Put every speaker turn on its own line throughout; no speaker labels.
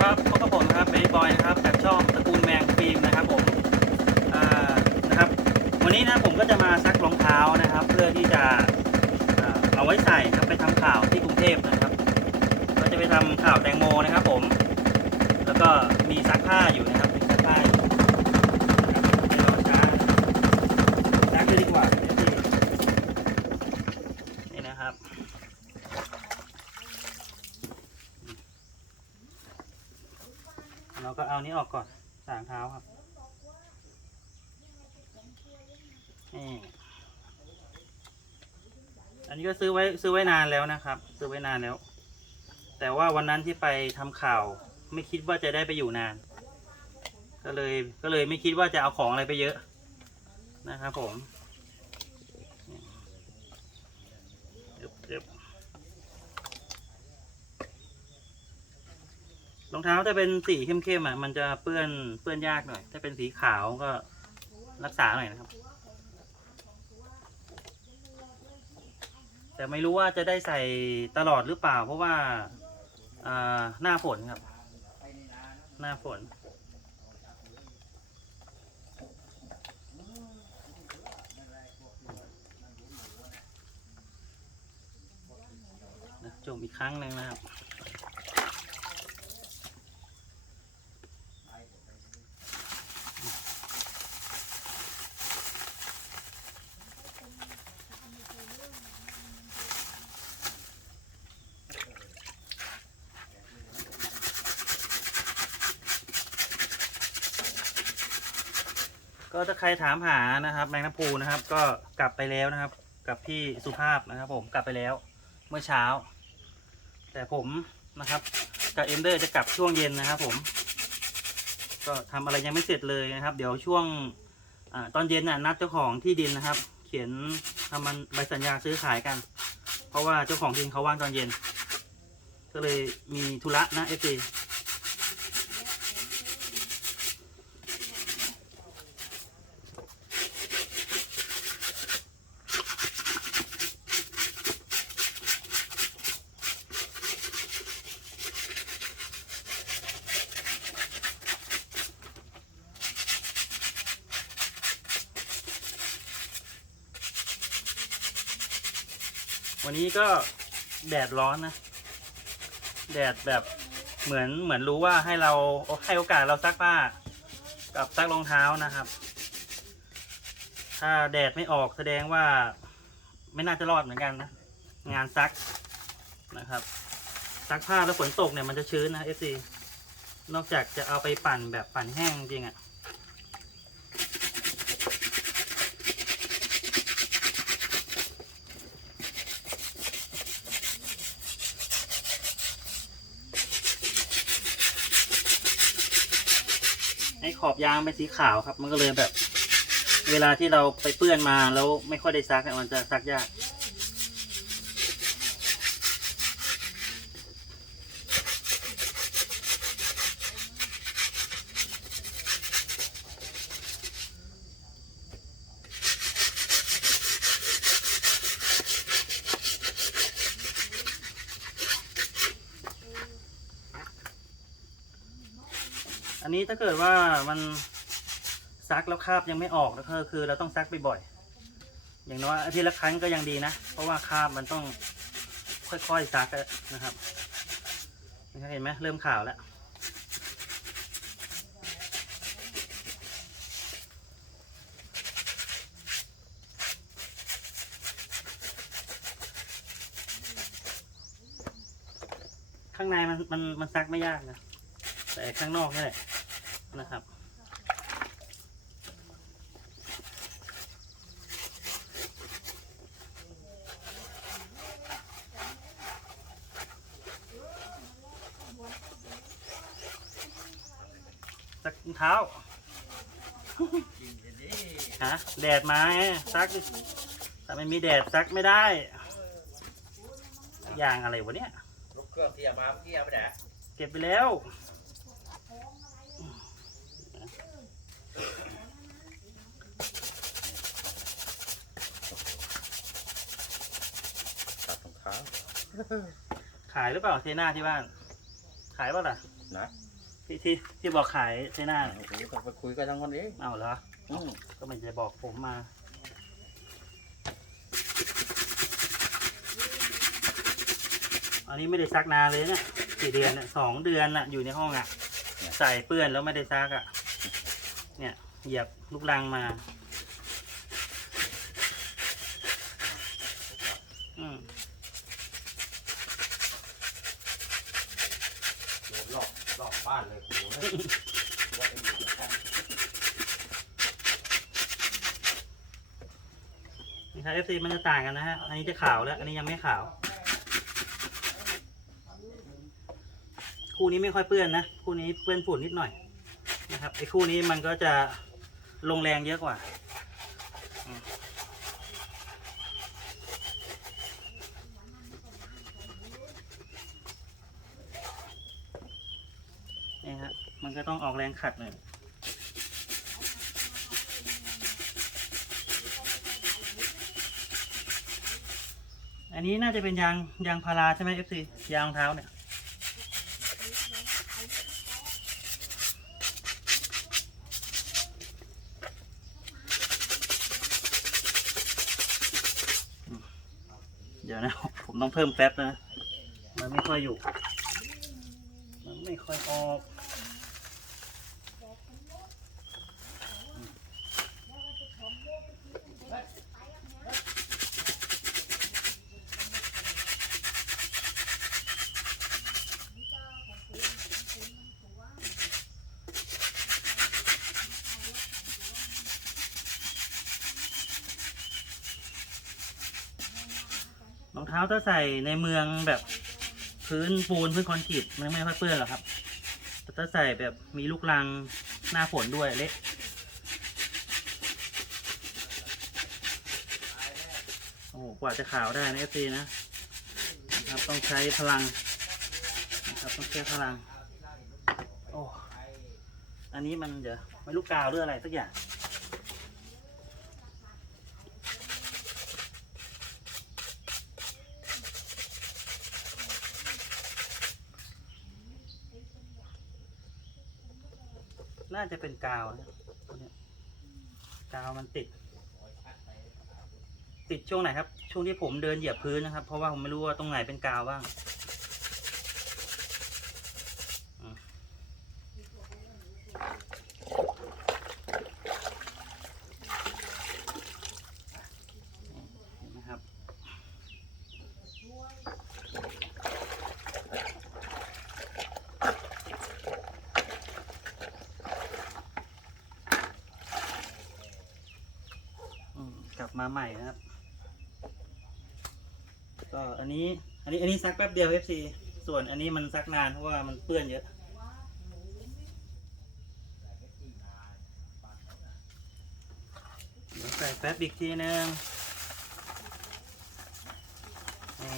ครับพบกับผมนะครับเบย์บอยนะครับจากช่องตระกูลแมงฟิล์มนะครับผมนะครับ วันนี้นะผมก็จะมาซักรองเท้านะครับ เพื่อที่จะเอาไว้ใส่ครับไปทำข่าวที่กรุงเทพนะครับ ก็จะไปทำข่าวแตงโมนะครับ ผม แล้วก็มีซักผ้าอยู่นะครับมีซักผ้าอยู่นะครับไม่รอช้าซักเลยดีกว่าเดี๋ยวพี่นี่นะครับ เราก็เอานี้ออกก่อนสางเท้าครับนี่อันนี้ก็ซื้อไว้ซื้อไว้นานแล้วนะครับ ซื้อไว้นานแล้ว แต่ว่าวันนั้นที่ไปทำข่าว ไม่คิดว่าจะได้ไปอยู่นาน ก็เลยก็เลยไม่คิดว่าจะเอาของอะไรไปเยอะนะครับผมเดี๋ยวเดี๋ยว ร องเท้าถ้าเป็นสีเข้มๆอะมันจะเปื้อนเปื้อนยากหน่อย ถ้าเป็นสีขาวก็รักษาหน่อยนะครับ แต่ไม่รู้ว่าจะได้ใส่ตลอดหรือเปล่า เพราะว่าอ่าหน้าฝนครับ หน้าฝนจุ่มอีกครั้งหนึ่งนะครับ ใครถามหานะครับ แมงน้ำพูนะครับ ก็กลับไปแล้วนะครับ กับพี่สุภาพนะครับ ผมกลับไปแล้วเมื่อเช้า แต่ผมนะครับกับเอ็มเดอร์จะกลับช่วงเย็นนะครับ ผม ก็ทำอะไรยังไม่เสร็จเลยนะครับ เดี๋ยวช่วงอตอนเย็นน่ะนัดเจ้าของที่ดินนะครับ เขียนทำมันใบสัญญาซื้อขายกัน เพราะว่าเจ้าของดินเขาว่างตอนเย็น ก็เลยมีธุระนะเอฟซี วันนี้ก็แดดร้อนนะ แดดแบบเหมือนเหมือนรู้ว่าให้เราให้โอกาสเราซักผ้า กับซักรองเท้านะครับ ถ้าแดดไม่ออกแสดงว่า ไม่น่าจะรอดเหมือนกันนะ งานซักนะครับซักผ้าแล้วฝนตกเนี่ยมันจะชื้นนะเอฟซีนอกจากจะเอาไปปั่นแบบปั่นแห้งจริงอะ่ะ อบยางเป็นสีขาวครับ มันก็เลยแบบ เวลาที่เราไปเปื้อนมาแล้วไม่ค่อยได้ซักอะมันจะซักยาก นี้ถ้าเกิดว่ามันซักแล้วคราบยังไม่ออกก็คือคือเราต้องซักบ่อยๆอย่างน้อยอาทิตย์ละครั้งก็ยังดีนะ เพราะว่าคราบมันต้องค่อยๆซักนะครับเห็นไหมเริ่มขาวแล้วข้างในมันมันมันซักไม่ยากนะ แต่ข้างนอกนี่แหละ นะครับซักรองเท้าฮะแดดมาไงซักดิถ้าไม่มีแดดซักไม่ได้อย่างอะไรวะเนี่ย
ลูกเครื่องที่เอามาเมื่อกี้เอาไปไหน
เก็บไปแล้ว
ตัดรองเท้า
ขายหรือเปล่าเทน่าที่บ้าน ขายเปล่าล่ะ
นะ
ที่ที่ที่บอกขายใช่หน้า
โอ้โหต้องไปคุยกันทั้งวันนี้
เอาเหรอ
อืม
ก็ไม่จะบอกผมมาอันนี้ไม่ได้ซักนานเลยเนี่ยกี่เดือนเนี่ยสองเดือนน่ะอยู่ในห้องอะ ใส่เปื้อนแล้วไม่ได้ซักอะ เนี่ยเหยียบลูกลังมาอืม
โดนรอบรอบบ้านเลยกูนะว่าจะอยู่กันนี่
ครับ FC มันจะต่างกันนะฮะ อันนี้จะขาวแล้ว อันนี้ยังไม่ขาว คู่นี้ไม่ค่อยเปื้อนนะ คู่นี้เปื้อนฝุ่นนิดหน่อย นะครับไอ้คู่นี้มันก็จะลงแรงเยอะกว่า นี่ฮะมันก็ต้องออกแรงขัดหน่อยอันนี้น่าจะเป็นยางยางพาราใช่ไหม FC ยางรองเท้าเนี่ย ยวนะ ผมต้องเพิ่มแป๊บนะ มันไม่ค่อยอยู่ มันไม่ค่อยออก เท้าถ้าใส่ในเมืองแบบพื้นปูนพื้นคอนกรีตมันไม่ค่อยเปื้อนหรอกครับแต่ถ้าใส่แบบมีลูกรังหน้าฝนด้วยเละโอ้กว่าจะขาวได้นะเอฟซีนะนะครับ ต้องใช้พลังนะครับต้องใช้พลัง โอ้ อันนี้มันเดี๋ยวไม่ลูกกาวหรืออะไรสักอย่าง จะเป็นกาวนะตัวเนี้ยกาวมันติด ติดช่วงไหนครับ ช่วงที่ผมเดินเหยียบพื้นนะครับ เพราะว่าผมไม่รู้ว่าตรงไหนเป็นกาวบ้างอืมเห็นไหมครับ อืม กลับมาใหม่นะครับ ก็อันนี้ อันนี้ อันนี้ซักแป๊บเดียว FC ส่วนอันนี้มันซักนานเพราะว่ามันเปื้อนเยอะ เดี๋ยวใส่แป๊บอีกทีนึงนี่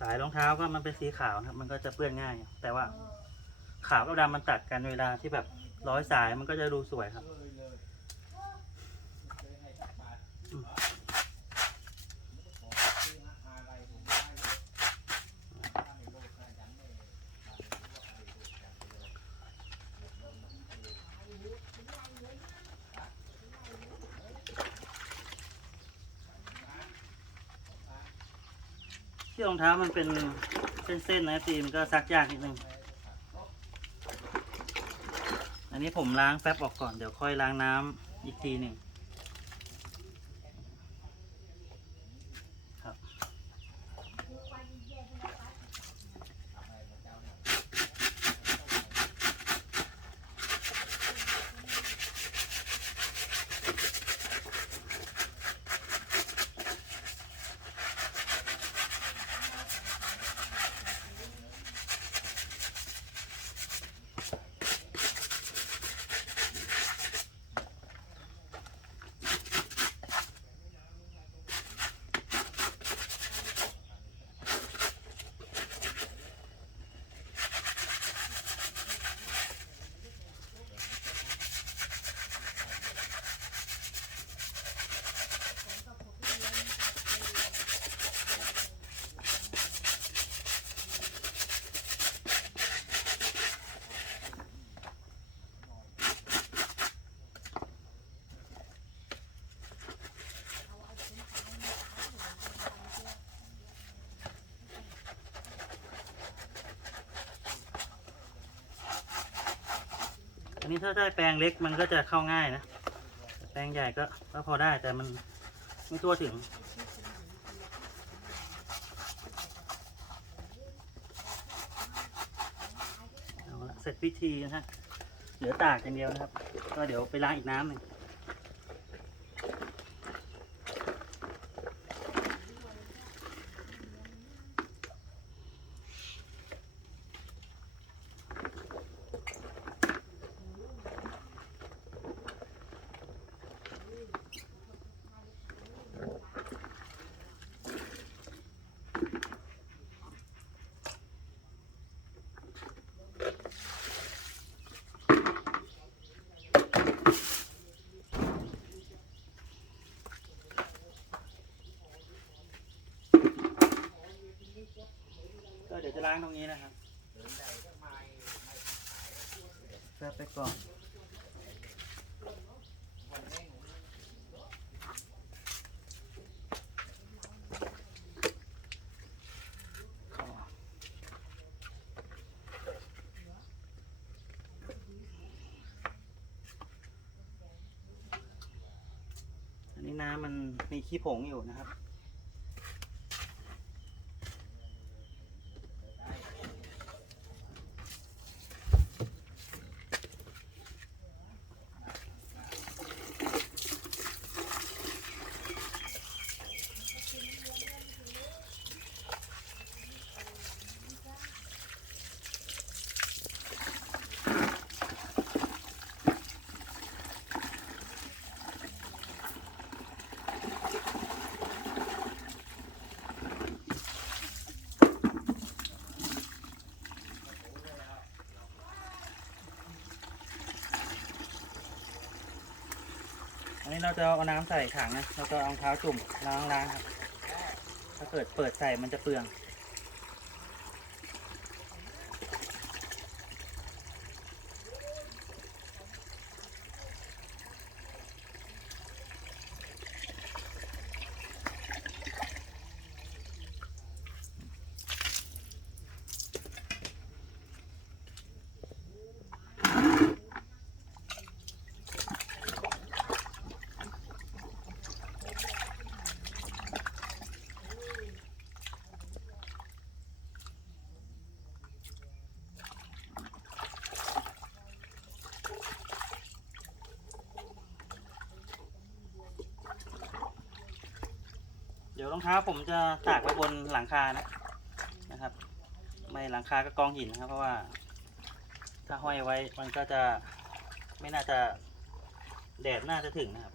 สายรองเท้าก็มันเป็นสีขาวนะครับ มันก็จะเปื้อนง่าย แต่ว่า ขาวกับดำมันตัดกันเวลาที่แบบร้อยสายมันก็จะดูสวยครับ ที่รองเท้ามันเป็นเส้นๆนะตีมันก็ซักยากนิดนึง อันนี้ผมล้างแป๊บออกก่อนเดี๋ยวค่อยล้างน้ำอีกทีหนึ่ง อันนี้ถ้าได้แปลงเล็กมันก็จะเข้าง่ายนะ แปลงใหญ่ก็ก็พอได้แต่มันไม่ทั่วถึง เอาละเสร็จพิธีนะฮะ เหลือตากอย่างเดียวนะครับ ก็เดี๋ยวไปล้างอีกน้ำหนึ่ง จะล้างตรงนี้นะครับแป๊บไปก่อนอันนี้น้ำมันมีขี้ผงอยู่นะครับ นี้เราจะเอาน้ำใส่ถังนะเราจะเอาเท้าจุ่มล้างล้างครับ ถ้าเกิดเปิดใส่มันจะเปลือง ดี๋ยวรองเท้าผมจะตากไว้บนหลังคานะนะครับ ไม่หลังคาก็กองหินนะครับ เพราะว่า ถ้าห้อยไว้มันก็จะไม่น่าจะแดดน่าจะถึงนะครับ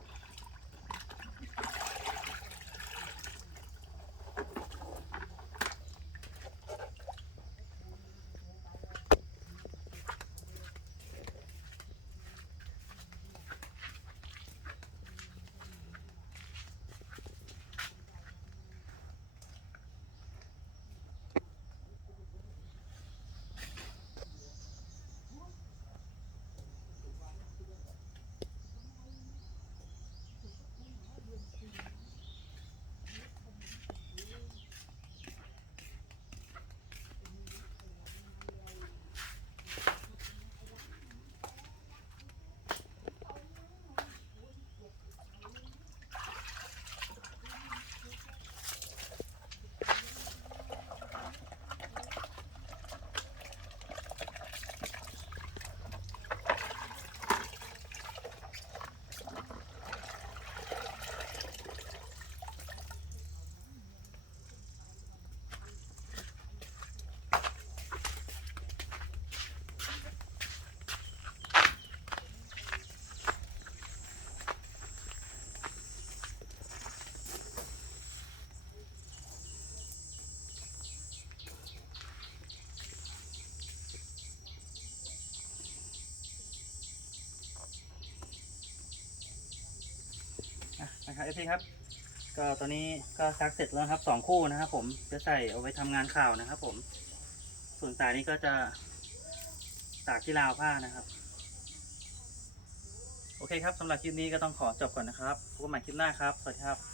ครับเอฟซีครับ ก็ตอนนี้ก็ซักเสร็จแล้วครับสองคู่นะครับ ผมจะใส่เอาไว้ทำงานข่าวนะครับ ผม ส่วนสายนี้ก็จะตากที่ราวผ้านะครับ โอเคครับสำหรับคลิปนี้ก็ต้องขอจบก่อนนะครับพบกันใหม่คลิปหน้าครับ สวัสดีครับ